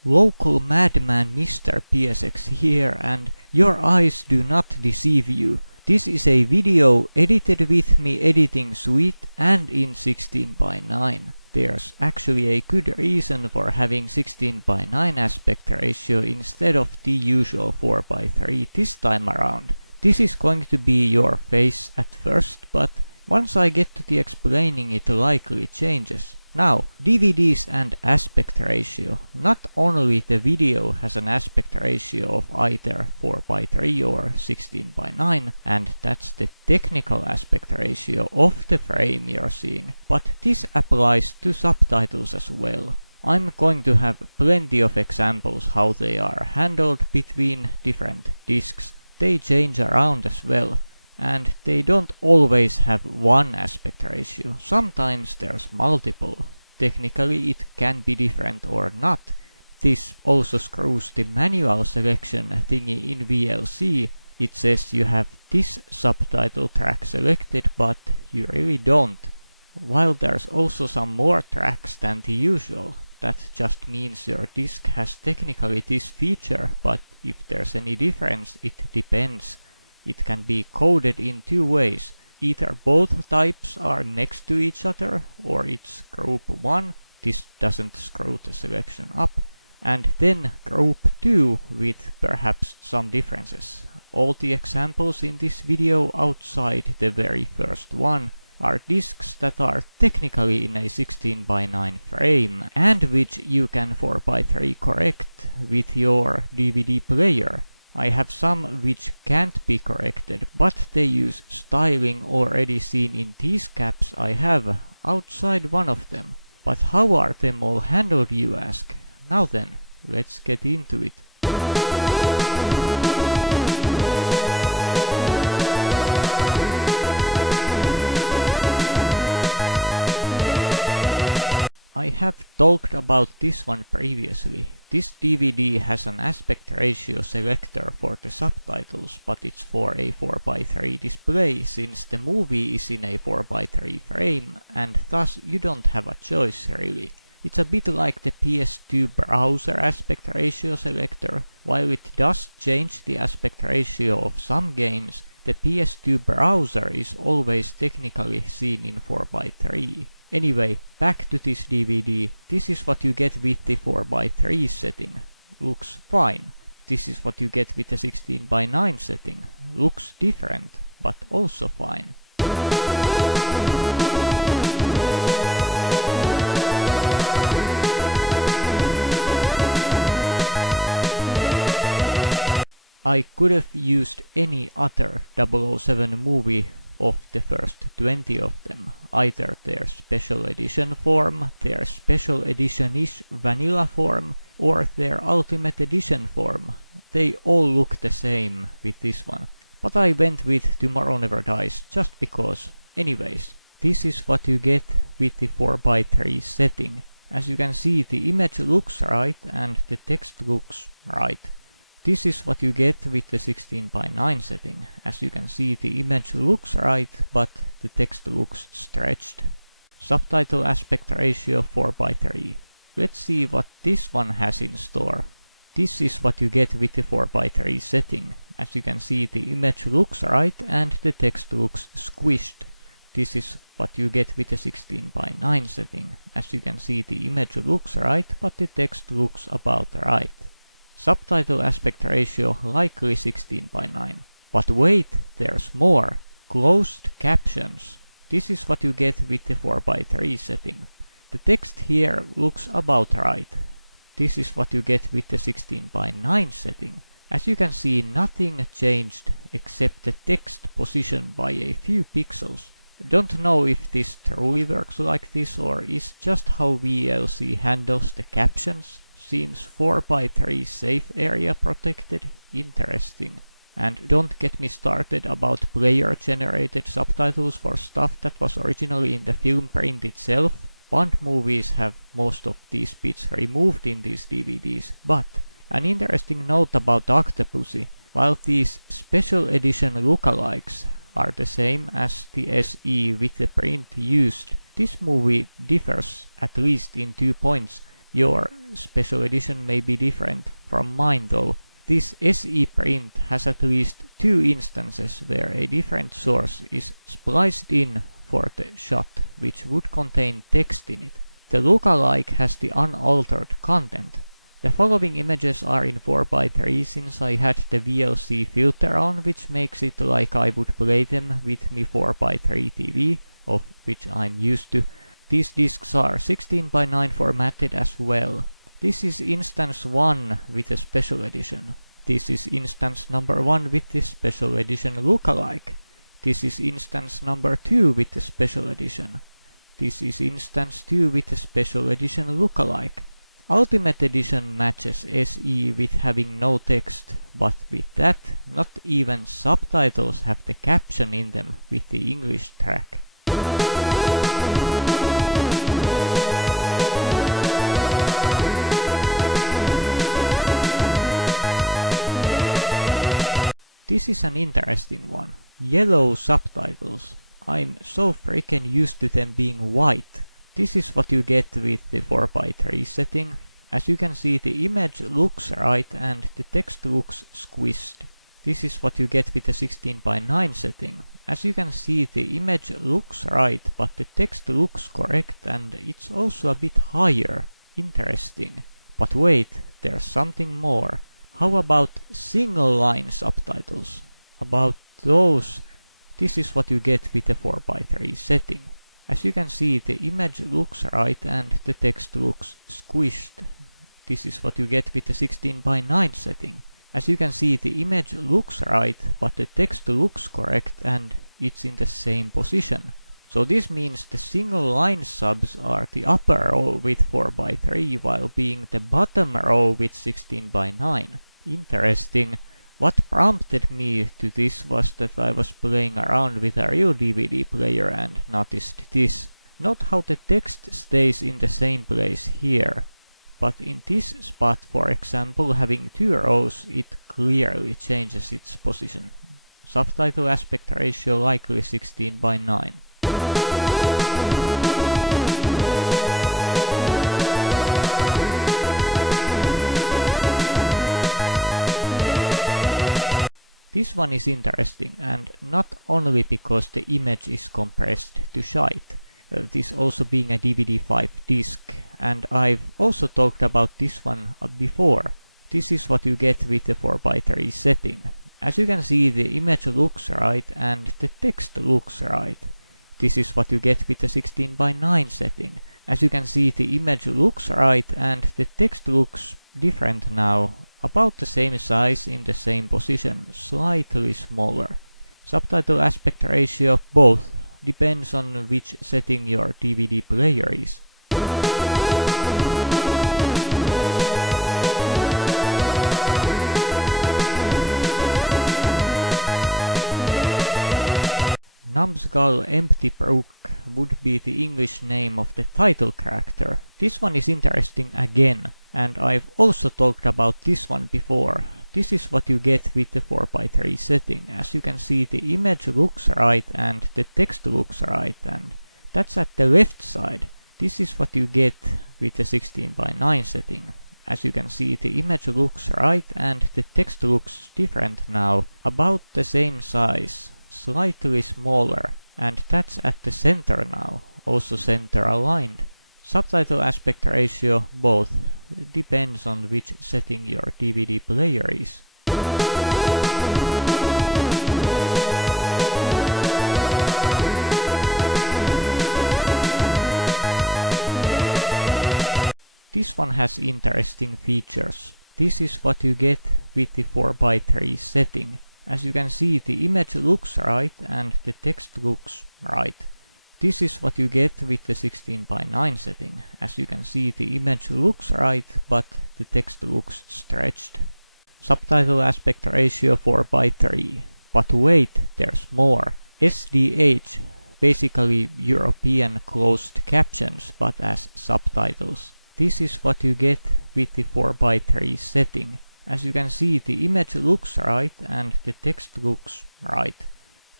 Local madman Mr. PSX here, and your eyes do not deceive you. This is a video edited with me editing suite and in 16:9. There's actually a good reason for having 16:9 aspect ratio instead of the usual 4:3 this time around. This is going to be your face at first, but once I get to the explaining it likely changes. Now, DVDs and aspect ratio. Not only the video has an aspect ratio of either 4:3 or 16:9, and that's the technical aspect ratio of the frame you're seeing, but this applies to subtitles as well. I'm going to have plenty of examples how they are handled between different discs. They change around as well. And they don't always have one aspect ratio. Sometimes there's multiple. Technically it can be different or not. This also screws the manual selection thingy in VLC. It says you have this subtitle track selected, but you really don't. While there's also some more tracks than the usual. That just means your disc has technically this feature, but if there's any difference, it depends. It can be coded in two ways. Either both types are next to each other, or it's group 1, this doesn't screw the selection up, and then group 2 with perhaps some differences. All the examples in this video outside the very first one are discs that are technically in a 16:9 frame, and which you can 4:3 correct with your DVD player. I have some which can't be corrected, but they use styling already seen in these caps I have outside one of them. But how are them all handled, you ask? Now then, let's get into it. I have talked about this one previously. This DVD has an aspect ratio selector for the subtitles, but it's for a 4:3 display since the movie is in a 4:3 frame, and thus you don't have a choice really. It's a bit like the PS2 browser aspect ratio selector. While it does change the aspect ratio of some games, the PS2 browser is always technically seen in 4:3. Anyway, back to this DVD. This is what you get with the 4:3 setting. Looks fine. This is what you get with the 16:9 setting. Looks different, but also fine. I could have used any other 007 movie of the first 20 of them, either their special edition form, their special edition-ish vanilla form, or their ultimate edition form. They all look the same with this one, but I went with Tomorrow Never Dies just because. Anyways, this is what you get with the 4:3 setting. As you can see, the image looks right and the text looks right. This is what you get with the 16:9 setting. As you can see, the image looks right, but the text looks stretched. Subtitle aspect ratio 4:3. Let's see what this one has in store. This is what you get with the 4:3 setting. As you can see, the image looks right and the text looks squished. This is what you get with the 16:9 setting. As you can see, the image looks right, but the text looks about right. Subtitle aspect ratio likely 16:9. But wait, there's more. Closed captions. This is what you get with the 4:3 setting. The text here looks about right. This is what you get with the 16:9 setting. As you can see, nothing changed except the text position by a few pixels. Don't know if this truly works like this or is just how VLC handles the captions. Seems 4:3 safe area protected. Interesting. And don't get me started about player generated subtitles for stuff that was originally in the film print itself. Bond movies have most of these bits removed in these DVDs, but an interesting note about Octopussy. While these special edition lookalikes are the same as the SE with the print used, this movie differs at least in 2 points. Your special edition may be different from mine though. This SE print has at least 2 instances where a different source is spliced in for the shot, which would contain text in it. The lookalike has the unaltered content. The following images are in 4:3 since I had the VLC filter on, which makes it like I would play them with my 4:3 TV, of which I'm used to. These discs are 16:9 formatted as well. This is instance 1 with a special edition. This is instance number 1 with the special edition lookalike. This is instance number 2 with the special edition. This is instance 2 with the special edition lookalike. Ultimate edition matches SE with having no text, but with that, not even subtitles have the caption in them with the English track. This is an interesting one. Yellow subtitles. I'm so freaking used to them being white. This is what you get with the 4:3 setting. As you can see, the image looks right and the text looks squished. This is what you get with the 16:9 setting. As you can see, the image looks right, but the text looks correct and it's also a bit higher. Interesting. But wait, there's something more. How about single line subtitles? About those, this is what you get with the 4:3 setting. As you can see, the image looks right and the text looks squished. This is what you get with the 16:9 setting. As you can see, the image looks right, but the text looks correct and it's in the same position. So this means the single line subs are the upper row with 4:3 while being the bottom row with 16:9. Interesting. What prompted me to this was that I was playing around with a real DVD player and noticed this. Note how the text stays in the same place here. But in this spot, for example, having 2 rows, it clearly changes its position. Subtitle aspect ratio likely 16:9. This one is interesting, and not only because the image is compressed to shite, this also being a DVD5 disc, and I've also talked about this one before. This is what you get with the 4:3 setting. As you can see, the image looks right and the text looks right. This is what you get with the 16:9 setting. As you can see, the image looks right and the text looks different now. About the same size in the same position, slightly smaller. Subtitle aspect ratio of both depends on which setting your DVD player is. Numbskull Empty Brook would be the English name of the title character. This one is interesting again, and I've also talked about this one before. This is what you get with the 4:3 setting. As you can see, the image looks right and the text looks right, and that's at the left side. This is what you get with the 16:9 setting. As you can see, the image looks right and the text looks different now, about the same size, slightly smaller, and that's at the center now, also center aligned. Subtitle aspect ratio both depends on which setting your DVD player is. This one has interesting features. This is what you get with the 4:3 setting. As you can see, the image looks right and the text looks right. This is what you get with the 16:9 setting. As you can see, the image looks right, but the text looks stretched. Subtitle aspect ratio 4:3. But wait, there's more. SDH, basically European closed captions, but as subtitles. This is what you get with the 4:3 setting. As you can see, the image looks right and the text looks right.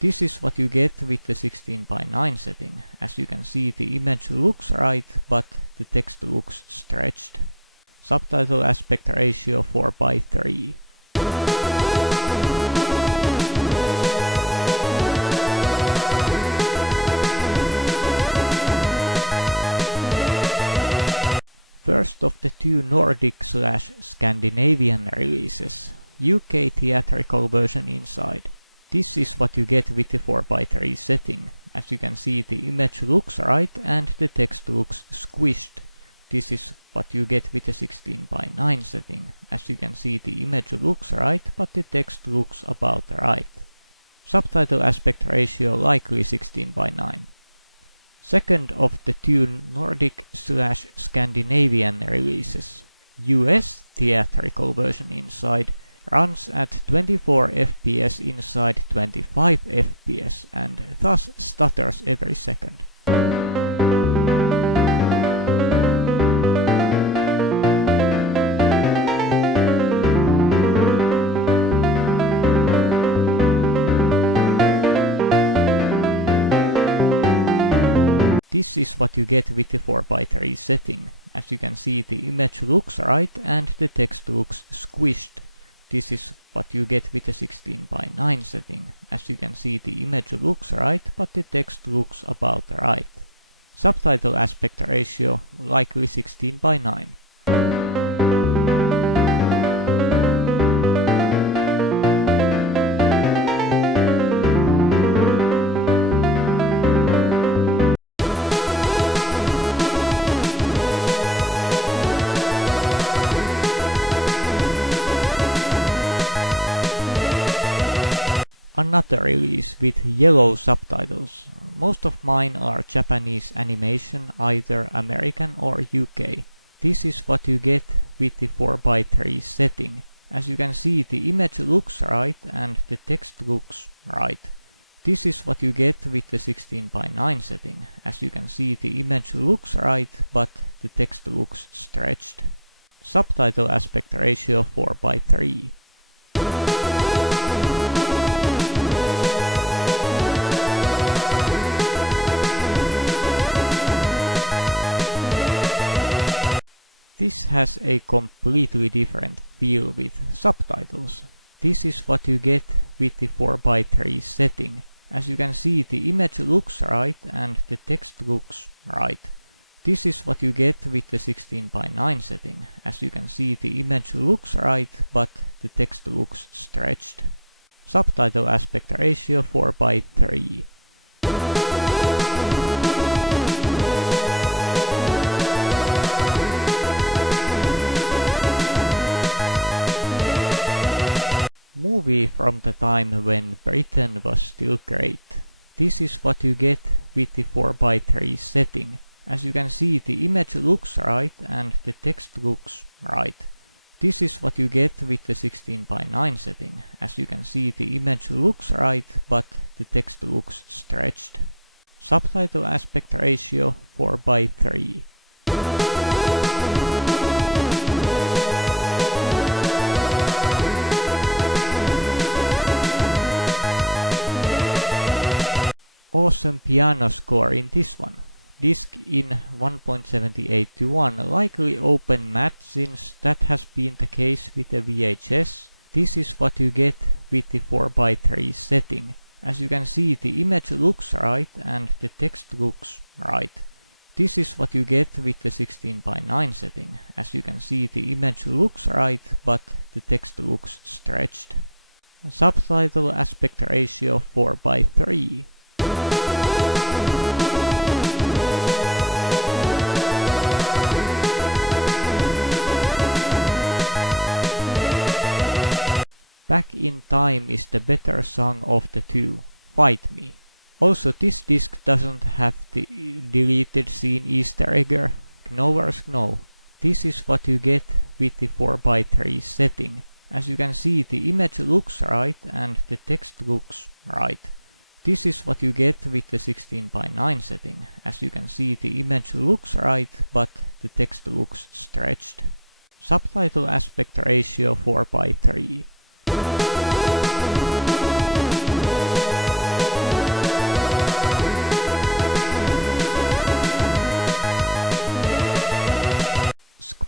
This is what you get with the 16:9 setting. As you can see, the image looks right, but the text looks stretched. Subtitle aspect ratio 4:3. First of the two Nordic/Scandinavian releases, UK theatrical version inside. This is what you get with the 4:3 setting. As you can see, the image looks right and the text looks squished. This is what you get with the 16:9 setting. As you can see, the image looks right, but the text looks about right. Subtitle aspect ratio likely 16:9. Second of the two Nordic/Scandinavian releases, US theatrical version inside, runs at 24 FPS inside 25 FPS and thus stutters every second. This is what you get with the 4:3 setting. As you can see, the image looks right and the text looks squished. This is what you get with the 16:9 setting. As you can see, the image looks right, but the text looks about right. Subtitle aspect ratio likely 16:9. Another release with yellow subtitles. Most of mine are Japanese animation, either American or UK. This is what you get with the 4:3 setting. As you can see, the image looks right and the text looks right. This is what you get with the 16:9 setting. As you can see, the image looks right, but the text looks stretched. Subtitle aspect ratio 4:3. This has a completely different feel with subtitles. This is what you get with the 4:3 setting. As you can see, the image looks right and the text looks right. This is what you get with the 16:9 setting. As you can see, the image looks right, but the text looks stretched. Subtitle aspect ratio 4:3. Movie from the time when Britain was still great. This is what you get with the 4:3 setting. As you can see, the image looks right and the text looks right. This is what you get with the 16:9 setting. As you can see, the image looks right, but the text looks stretched. Subtitle aspect ratio 4:3. Awesome piano score in this one. Disc in 1.78:1, likely open matte since that has been the case with the VHS. This is what you get with the 4:3 setting. As you can see, the image looks right and the text looks right. This is what you get with the 16:9 setting. As you can see, the image looks right, but the text looks stretched. Subtitle aspect ratio 4:3. Back in Time is the better song of the two. Fight Me. Also, this disc doesn't have the deleted scene Easter egger. Knowers know. This is what you get with the 4:3 setting. As you can see, the image looks right and the text looks right. This is what you get with the 16:9 setting. As you can see, the image looks right, but the text looks stretched. Subtitle aspect ratio 4:3.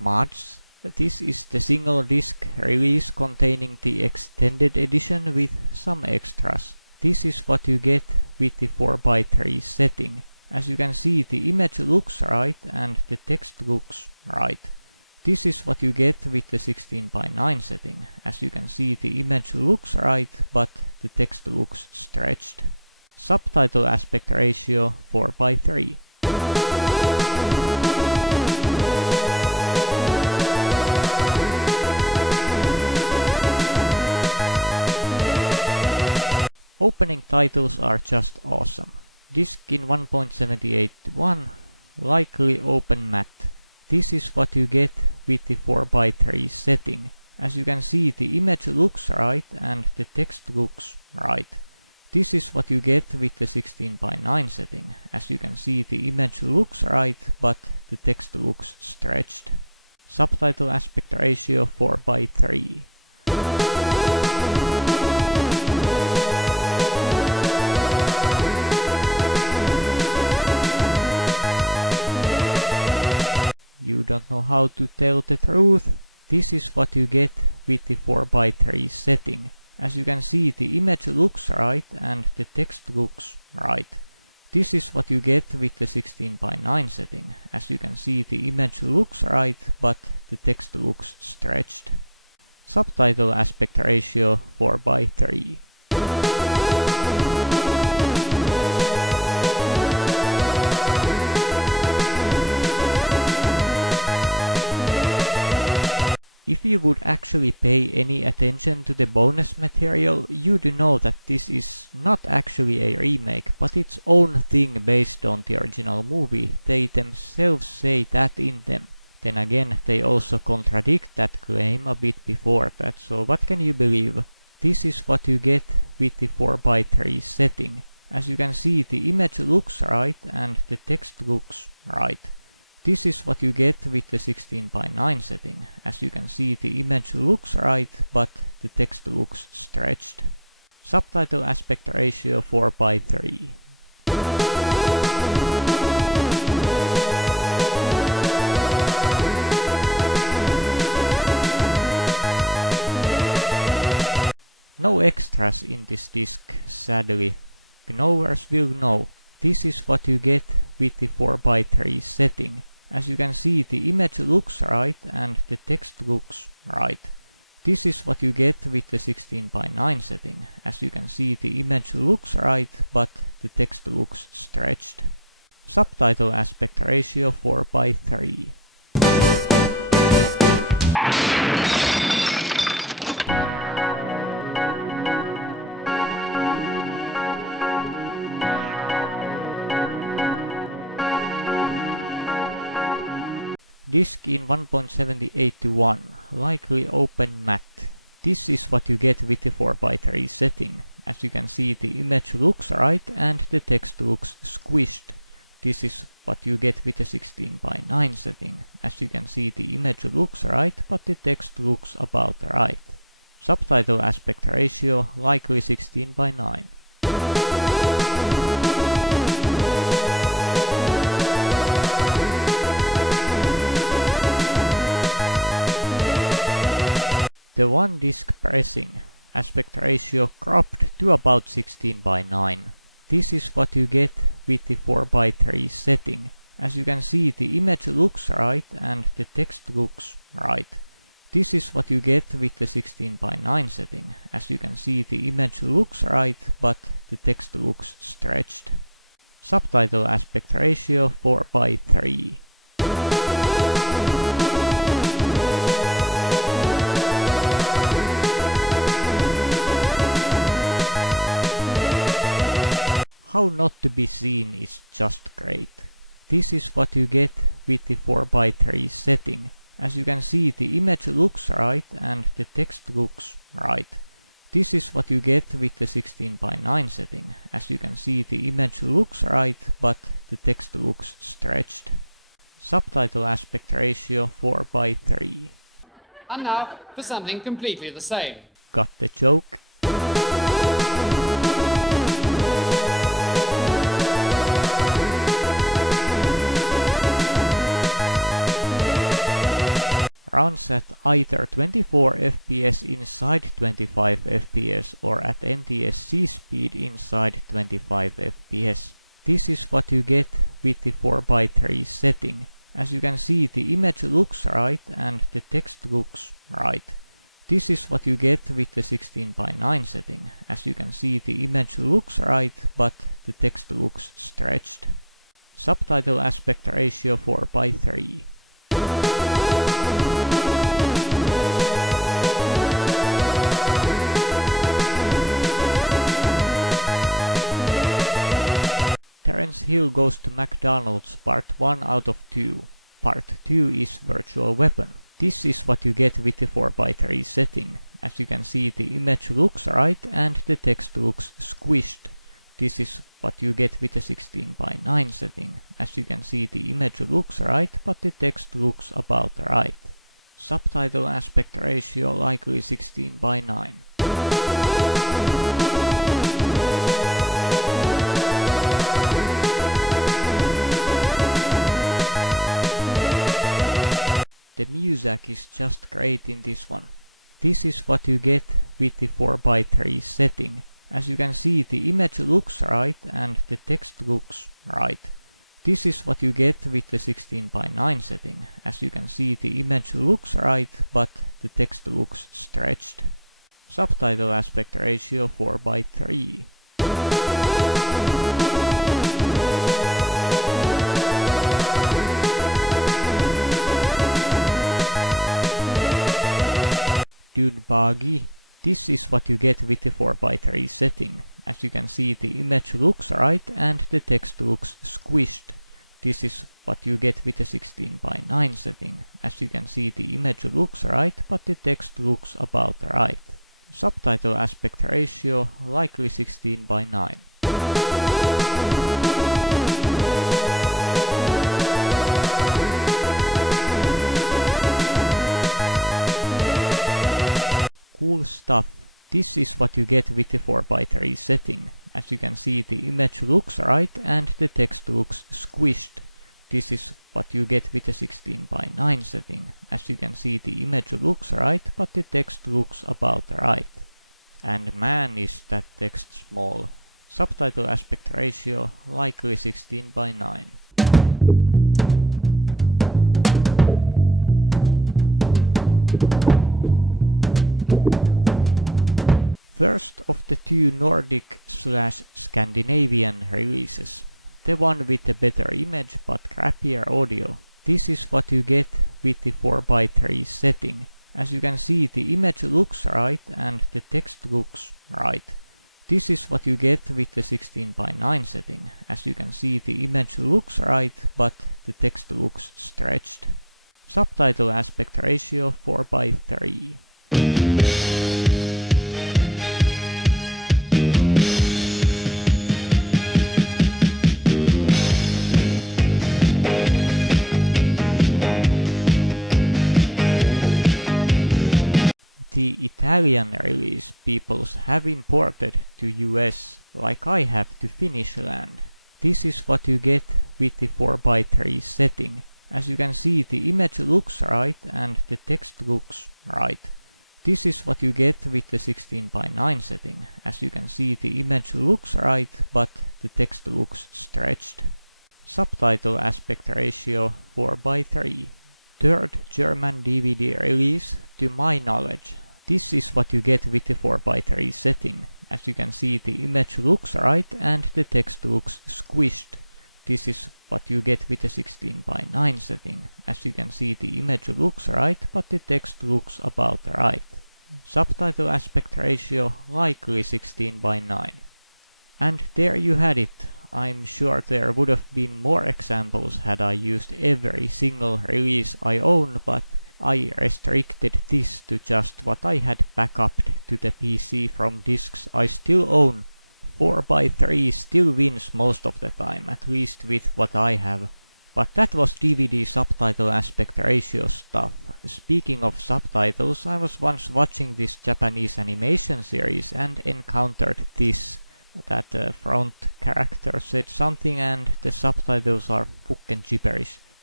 mods. This is the single disc release containing the extended edition with some extras. This is what you get with the 4:3 setting. As you can see, the image looks right and the text looks right. This is what you get with the 16:9 setting. As you can see, the image looks right, but the text looks stretched. Subtitle aspect ratio 4:3. Opening titles are just awesome. Disk in 1.78:1, likely open matte. This is what you get with the 4:3 setting. As you can see, the image looks right and the text looks right. This is what you get with the 16:9 setting. As you can see, the image looks right, but the text looks stretched. Subtitle aspect ratio 4:3. You don't know how to tell the truth? This is what you get with the 4:3 setting. As you can see, the image looks right and the text looks right. This is what you get with the 16:9 setting. As you can see, the image looks right, but the text looks stretched. Subtitle aspect ratio 4:3. If you would actually pay any attention to the bonus material, you do know that this is not actually a remake, but its own thing based on the original movie. They themselves say that in them. Then again, they also contradict that claim a bit before that, so what can you believe? This is what you get with the 4:3 setting. As you can see, the image looks right and the text looks right. This is what you get with the 16:9 setting. As you can see, the image looks right, but the text looks stretched. Subtitle aspect ratio 4:3. No extras in this disc, sadly. The knowers will know. This is what you get with the 4:3 setting. As you can see, the image looks right and the text looks right. This is what you get with the 16:9 setting. As you can see, the image looks right, but the text looks stretched. Subtitle aspect ratio 4:3. Disk in 1.78:1, likely open matte. This is what you get with the 4:3 setting. As you can see, the image looks right and the text looks squished. This is what you get with the 16:9 setting. As you can see, the image looks right, but the text looks about right. Subtitle aspect ratio, likely 16:9. The one disc pressing, aspect ratio cropped to about 16:9. This is what you get with the 4:3 setting. As you can see, the image looks right and the text looks right. This is what you get with the 16:9 setting. As you can see, the image looks right, but the text looks stretched. Subtitle aspect ratio 4:3. How not to be seen is just great. This is what you get with the 4:3 setting. As you can see, the image looks right and the text looks right. This is what you get with the 16:9 setting. As you can see, the image looks right, but the text looks stretched. Subtitle aspect ratio 4:3. And now for something completely the same. Got the joke? runs at either 24 FPS inside 25 FPS or at NTSC speed inside 25 FPS. This is what you get with the 4:3 setting. As you can see, the image looks right and the text looks right. This is what you get with the 16:9 setting. As you can see, the image looks right, but the text looks stretched. Subtitle aspect ratio 4:3. Terence Hill Goes to McDonald's Part 1 out of 2. Part 2 is Virtual Weapon. This is what you get with the 4:3 setting. As you can see, the image looks right and the text looks squished. This is what you get with the 16:9 setting. As you can see, the image looks right, but the text looks about right. Subtitle aspect ratio likely 16:9. The music is just great in this one. This is what you get with the 4:3 setting. As you can see, the image looks right and the text looks right. This is what you get with the 16:9 setting. As you can see, the image looks right, but the text looks stretched. Subtitle aspect ratio 4:3. Dude buggy. This is what you get with the 4:3 setting. As you can see, the image looks right and the text looks squished. This is what you get with the 16:9 setting. As you can see, the image looks right, but the text looks about right. Subtitle aspect ratio likely 16:9. Cool stuff. This is what you get with the 4:3 setting. As you can see, the image looks right and the text looks squished. This is what you get with the 16:9 setting. As you can see, the image looks right, but the text looks about right. And man, is that text small. Subtitle aspect ratio likely 16:9. First of the two Nordic/Scandinavian releases. The one with the better image but crappier audio. This is what you get with the 4:3 setting. As you can see, the image looks right and the text looks right. This is what you get with the 16:9 setting. As you can see, the image looks right, but the text looks stretched. Subtitle aspect ratio 4:3. The Italian release peoples have imported to US like I have to Finnish land. This is what you get with the 4:3 setting. As you can see, the image looks right and the text looks right. This is what you get with the 16:9 setting. As you can see, the image looks right, but the text looks stretched. Subtitle aspect ratio 4:3. Third German DVD release to my knowledge. This is what you get with the 4:3 setting. As you can see, the image looks right and the text looks squished. This is what you get with the 16:9 setting. As you can see, the image looks right, but the text looks about right. Subtitle aspect ratio likely 16:9. And there you had it. I'm sure there would have been more examples had I used every single release I own, but I restricted this to just what I had backupped to the PC from discs I still own. 4:3 still wins most of the time, at least with what I have. But that was DVD subtitle aspect ratio stuff. Speaking of subtitles, I was once watching this Japanese animation series and encountered this. That front character said something and the subtitles are fucking gibberish.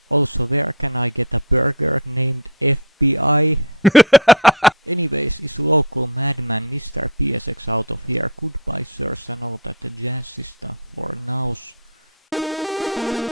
Also, where can I get a burger named FBI? Anyways, is local madman Mr. PSX out of here? Goodbye, sirs, and all that jazzy stuff for now.